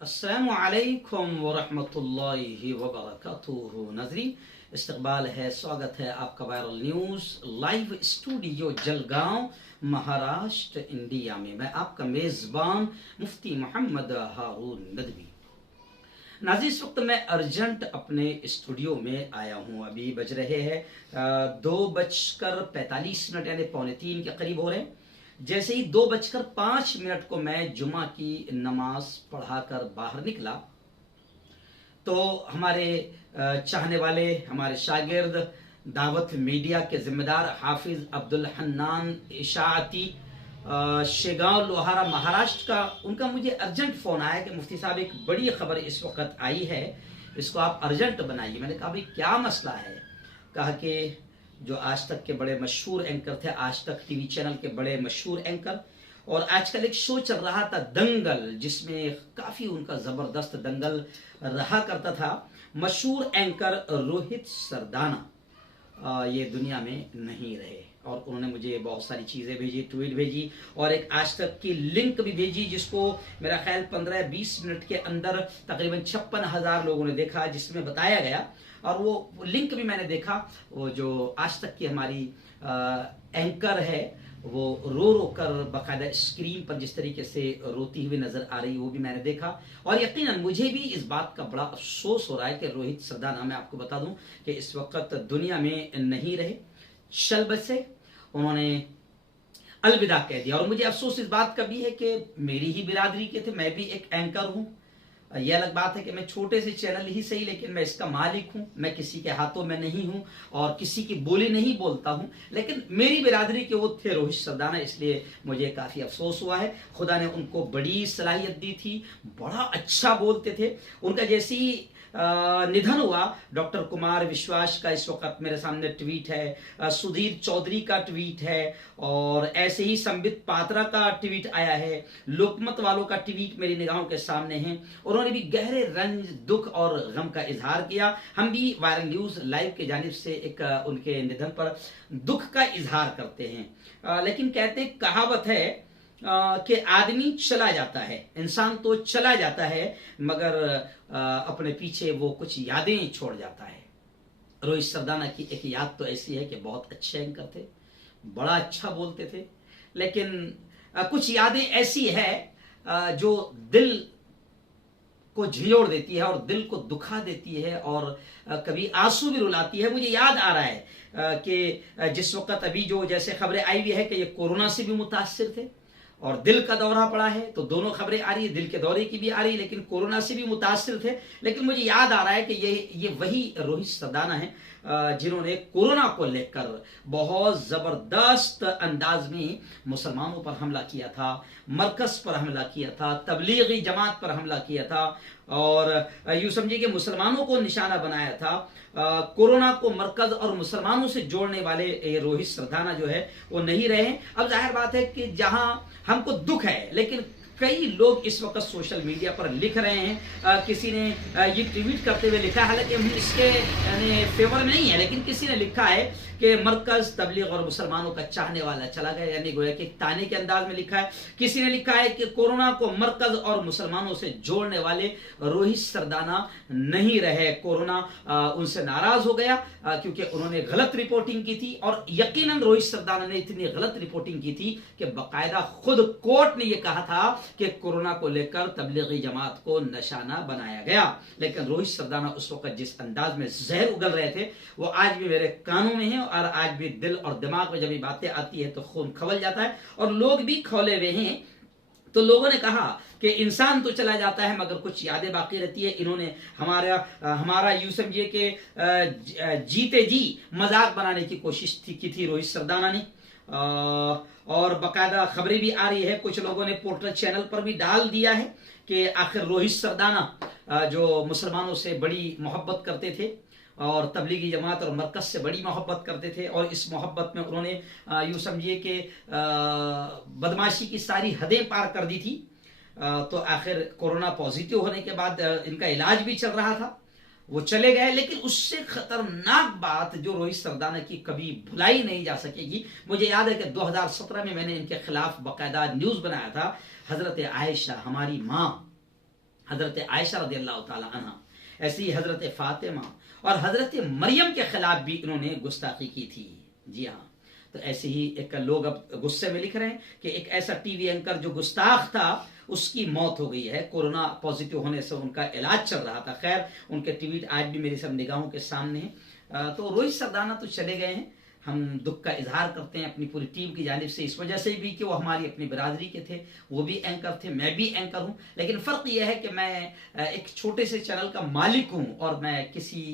अस्सलामु अलैकुम वरहमतुल्लाहि वबरकातुहू। नाज़रीन, इस्तकबाल है, स्वागत है आपका viral news live studio Jalgaon, Maharashtra, India में। मैं आपका मेज़बान मुफ्ती मोहम्मद हारून नदवी। नाज़रीन, इस वक्त मैं अर्जेंट अपने स्टूडियो में आया हूँ। अभी बज रहे हैं 2:45 यानी 2:45 के करीब हो रहे हैं। जैसे ही 2:05 को मैं जुमा की नमाज पढ़ाकर बाहर निकला तो हमारे चाहने वाले, हमारे शागिर्द, दावत मीडिया के जिम्मेदार हाफिज अब्दुल हन्नान इशाअती, शेगांव लोहारा, महाराष्ट्र का, उनका मुझे अर्जेंट फ़ोन आया कि मुफ्ती साहब एक बड़ी खबर इस वक्त आई है, इसको आप अर्जेंट बनाइए। मैंने कहा भाई क्या मसला है? कहा कि जो आज तक के बड़े मशहूर एंकर थे, आज तक टीवी चैनल के बड़े मशहूर एंकर, और आजकल एक शो चल रहा था दंगल, जिसमें काफ़ी उनका ज़बरदस्त दंगल रहा करता था, मशहूर एंकर रोहित सरदाना ये दुनिया में नहीं रहे। और उन्होंने मुझे बहुत सारी चीज़ें भेजी, ट्वीट भेजी और एक आज तक की लिंक भी भेजी, जिसको मेरा ख्याल 15-20 मिनट के अंदर तकरीबन 56,000 लोगों ने देखा, जिसमें बताया गया, और वो लिंक भी मैंने देखा। वो जो आज तक की हमारी एंकर है, वो रो रो कर बाकायदा स्क्रीन पर जिस तरीके से रोती हुई नजर आ रही, वो भी मैंने देखा। और यकीनन मुझे भी इस बात का बड़ा अफसोस हो रहा है कि रोहित सरदाना, मैं आपको बता दूं कि इस वक्त दुनिया में नहीं रहे, चल बसे, उन्होंने अलविदा कह दिया। और मुझे अफसोस इस बात का भी है कि मेरी ही बिरादरी के थे, मैं भी एक एंकर हूं। यह अलग बात है कि मैं छोटे से चैनल ही सही, लेकिन मैं इसका मालिक हूं, मैं किसी के हाथों में नहीं हूं और किसी की बोली नहीं बोलता हूं। लेकिन मेरी बिरादरी के वो थे रोहित सरदाना, इसलिए मुझे काफ़ी अफसोस हुआ है। खुदा ने उनको बड़ी सलाहियत दी थी, बड़ा अच्छा बोलते थे। उनका जैसी निधन हुआ, डॉक्टर कुमार विश्वास का इस वक्त मेरे सामने ट्वीट है, सुधीर चौधरी का ट्वीट है, और ऐसे ही संबित पात्रा का ट्वीट आया है, लोकमत वालों का ट्वीट मेरी निगाहों के सामने है। उन्होंने भी गहरे रंज, दुख और गम का इजहार किया। हम भी वायरल न्यूज़ लाइव की जानिब से एक उनके निधन पर दुख का इजहार करते हैं। लेकिन कहते कहावत है कि आदमी चला जाता है, इंसान तो चला जाता है, मगर अपने पीछे वो कुछ यादें छोड़ जाता है। रोहित सरदाना की एक याद तो ऐसी है कि बहुत अच्छे एंकर थे, बड़ा अच्छा बोलते थे, लेकिन कुछ यादें ऐसी है जो दिल को झियोड़ देती है और दिल को दुखा देती है और कभी आंसू भी रुलाती है। मुझे याद आ रहा है कि जिस वक्त अभी जो जैसे खबरें आई हुई है कि ये कोरोना से भी मुतासिर थे और दिल का दौरा पड़ा है, तो दोनों खबरें आ रही है, दिल के दौरे की भी आ रही है, लेकिन कोरोना से भी मुतासिर थे। लेकिन मुझे याद आ रहा है कि ये वही रोहित सरदाना है जिन्होंने कोरोना को लेकर बहुत ज़बरदस्त अंदाज में मुसलमानों पर हमला किया था, मरकज़ पर हमला किया था, तबलीगी जमात पर हमला किया था, और यूँ समझिए कि मुसलमानों को निशाना बनाया था। कोरोना को मरकज़ और मुसलमानों से जोड़ने वाले रोहित सरदाना जो है वो नहीं रहे। अब जाहिर बात है कि जहां हमको दुख है, लेकिन कई लोग इस वक्त सोशल मीडिया पर लिख रहे हैं, किसी ने ये ट्वीट करते हुए लिखा है, हालांकि हम इसके फेवर में नहीं है, लेकिन किसी ने लिखा है कि मरकज़, तबलीग और मुसलमानों का चाहने वाला चला गया, यानी गोया कि ताने के अंदाज में लिखा है। किसी ने लिखा है कि कोरोना को मरकज़ और मुसलमानों से जोड़ने वाले रोहित सरदाना नहीं रहे, कोरोना उनसे नाराज हो गया क्योंकि उन्होंने गलत रिपोर्टिंग की थी। और यकीनन रोहित सरदाना ने इतनी गलत रिपोर्टिंग की थी कि बाकायदा खुद कोर्ट ने यह कहा था कि कोरोना को लेकर तबलीगी जमात को निशाना बनाया गया। लेकिन रोहित सरदाना उस वक्त जिस अंदाज में जहर उगल रहे थे, वो आज भी मेरे कानों में है, और आज भी दिल और दिमाग में जब ये बातें आती है तो खून खौल जाता है, और लोग भी खौले हुए हैं। तो लोगों ने कहा कि इंसान तो चला जाता है मगर कुछ यादें बाकी रहती है। इन्होंने हमारा यूं समझिए कि जीते जी मजाक बनाने की कोशिश की थी रोहित सरदाना ने, और बाकायदा खबरें भी आ रही है, कुछ लोगों ने पोर्टल चैनल पर भी डाल दिया है कि आखिर रोहित सरदाना जो मुसलमानों से बड़ी मोहब्बत करते थे और तबलीगी जमात और मरकज़ से बड़ी मोहब्बत करते थे, और इस मोहब्बत में उन्होंने यूँ समझिए कि बदमाशी की सारी हदें पार कर दी थी। तो आखिर कोरोना पॉजिटिव होने के बाद इनका इलाज भी चल रहा था, वो चले गए। लेकिन उससे खतरनाक बात जो रोहित सरदाना की कभी भुलाई नहीं जा सकेगी, मुझे याद है कि 2017 में मैंने इनके खिलाफ बाकायदा न्यूज़ बनाया था। हज़रत आयशा, हमारी माँ, हजरत आयशा रदियल्लाहु ताला अन्हा, ऐसे ही हजरत फातिमा और हजरत मरियम के खिलाफ भी इन्होंने गुस्ताखी की थी। जी हाँ, तो ऐसे ही एक लोग अब गुस्से में लिख रहे हैं कि एक ऐसा टीवी एंकर जो गुस्ताख था उसकी मौत हो गई है, कोरोना पॉजिटिव होने से उनका इलाज चल रहा था। खैर, उनके ट्वीट आज भी मेरी सब निगाहों के सामने है। तो रोहित सरदाना तो चले गए हैं, हम दुख का इजहार करते हैं अपनी पूरी टीम की जानिब से, इस वजह से भी कि वो हमारी अपनी बिरादरी के थे, वो भी एंकर थे, मैं भी एंकर हूं। लेकिन फ़र्क यह है कि मैं एक छोटे से चैनल का मालिक हूं और मैं किसी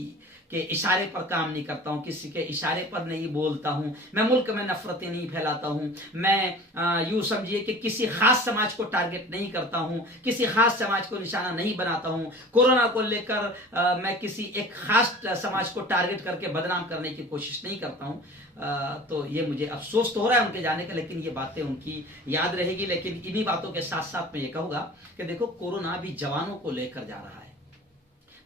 के इशारे पर काम नहीं करता हूं, किसी के इशारे पर नहीं बोलता हूं, मैं मुल्क में नफरतें नहीं फैलाता हूं, मैं यूं समझिए कि किसी खास समाज को टारगेट नहीं करता हूं, किसी खास समाज को निशाना नहीं बनाता हूं। कोरोना को लेकर मैं किसी एक खास समाज को टारगेट करके बदनाम करने की कोशिश नहीं करता हूं। तो ये मुझे अफसोस तो हो रहा है उनके जाने का, लेकिन ये बातें उनकी याद रहेगी। लेकिन इन्हीं बातों के साथ साथ मैं ये कहूंगा कि देखो, कोरोना भी जवानों को लेकर जा रहा है।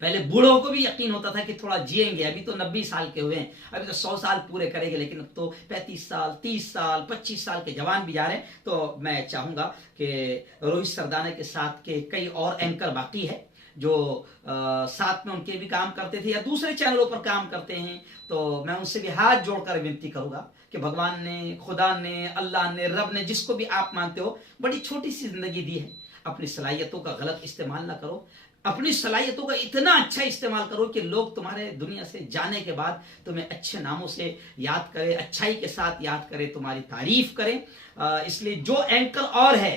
पहले बूढ़ों को भी यकीन होता था कि थोड़ा जिएंगे, अभी तो 90 साल के हुए हैं, अभी तो 100 साल पूरे करेंगे, लेकिन अब तो 35 साल, 30 साल, 25 साल के जवान भी जा रहे हैं। तो मैं चाहूंगा कि रोहित सरदाना के साथ के कई और एंकर बाकी है जो साथ में उनके भी काम करते थे या दूसरे चैनलों पर काम करते हैं, तो मैं उनसे भी हाथ जोड़कर विनती करूंगा कि भगवान ने, खुदा ने, अल्लाह ने, रब ने, जिसको भी आप मानते हो, बड़ी छोटी सी जिंदगी दी है, अपनी सलाहियतों का गलत इस्तेमाल ना करो, अपनी सलाहियतों का इतना अच्छा इस्तेमाल करो कि लोग तुम्हारे दुनिया से जाने के बाद तुम्हें अच्छे नामों से याद करें, अच्छाई के साथ याद करें, तुम्हारी तारीफ करें। इसलिए जो एंकर और है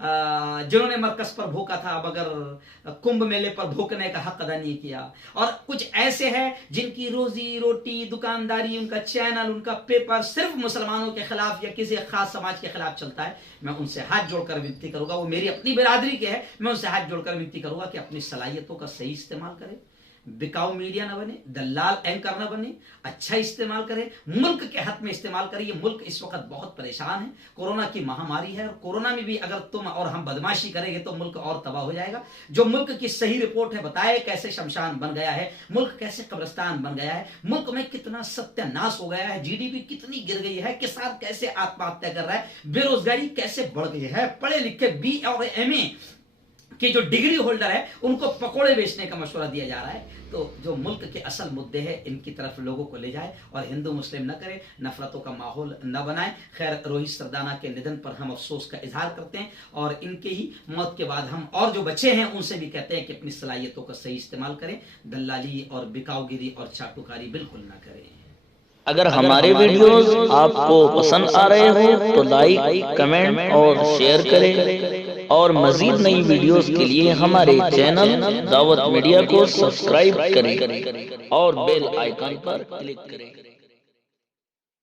जिन्होंने मरकज पर भूखा था मगर कुंभ मेले पर भूखने का हक अदा नहीं किया, और कुछ ऐसे हैं जिनकी रोजी रोटी, दुकानदारी, उनका चैनल, उनका पेपर सिर्फ मुसलमानों के खिलाफ या किसी खास समाज के खिलाफ चलता है, मैं उनसे हाथ जोड़कर विनती करूंगा, वो मेरी अपनी बिरादरी के है, मैं उनसे हाथ जोड़कर विनती करूंगा कि अपनी सलाहियतों का सही इस्तेमाल करें, बिकाऊ मीडिया ना बने, दलाल एंकर ना बने, अच्छा इस्तेमाल करें, मुल्क के हक में इस्तेमाल करें। ये मुल्क इस वक्त बहुत परेशान है, कोरोना की महामारी है, और कोरोना में भी अगर तुम और हम बदमाशी करेंगे तो मुल्क और तबाह हो जाएगा। जो मुल्क की सही रिपोर्ट है, बताए कैसे शमशान बन गया है, मुल्क कैसे कब्रिस्तान बन गया है, मुल्क में कितना सत्यानाश हो गया है, जीडीपी कितनी गिर गई है, किसान कैसे आत्महत्या कर रहा है, बेरोजगारी कैसे बढ़ गई है, पढ़े लिखे बी और एमए कि जो डिग्री होल्डर है उनको पकोड़े बेचने का मशवरा दिया जा रहा है। तो जो मुल्क के असल मुद्दे हैं इनकी तरफ लोगों को ले जाए और हिंदू मुस्लिम न करे, नफरतों का माहौल न बनाए। खैर, रोहित सरदाना के निधन पर हम अफसोस का इजहार करते हैं और इनके ही मौत के बाद हम और जो बचे हैं उनसे भी कहते हैं कि अपनी सलाहियतों का सही इस्तेमाल करें, दलाली और बिकाऊगिरी और चाटुकारी बिल्कुल न करें। अगर हमारे वीडियोस आपको पसंद आ रहे हो तो लाइक, कमेंट और शेयर करें, और मजीद नई वीडियोस के लिए हमारे चैनल दावत मीडिया को सब्सक्राइब करें और बेल आइकन पर क्लिक करें।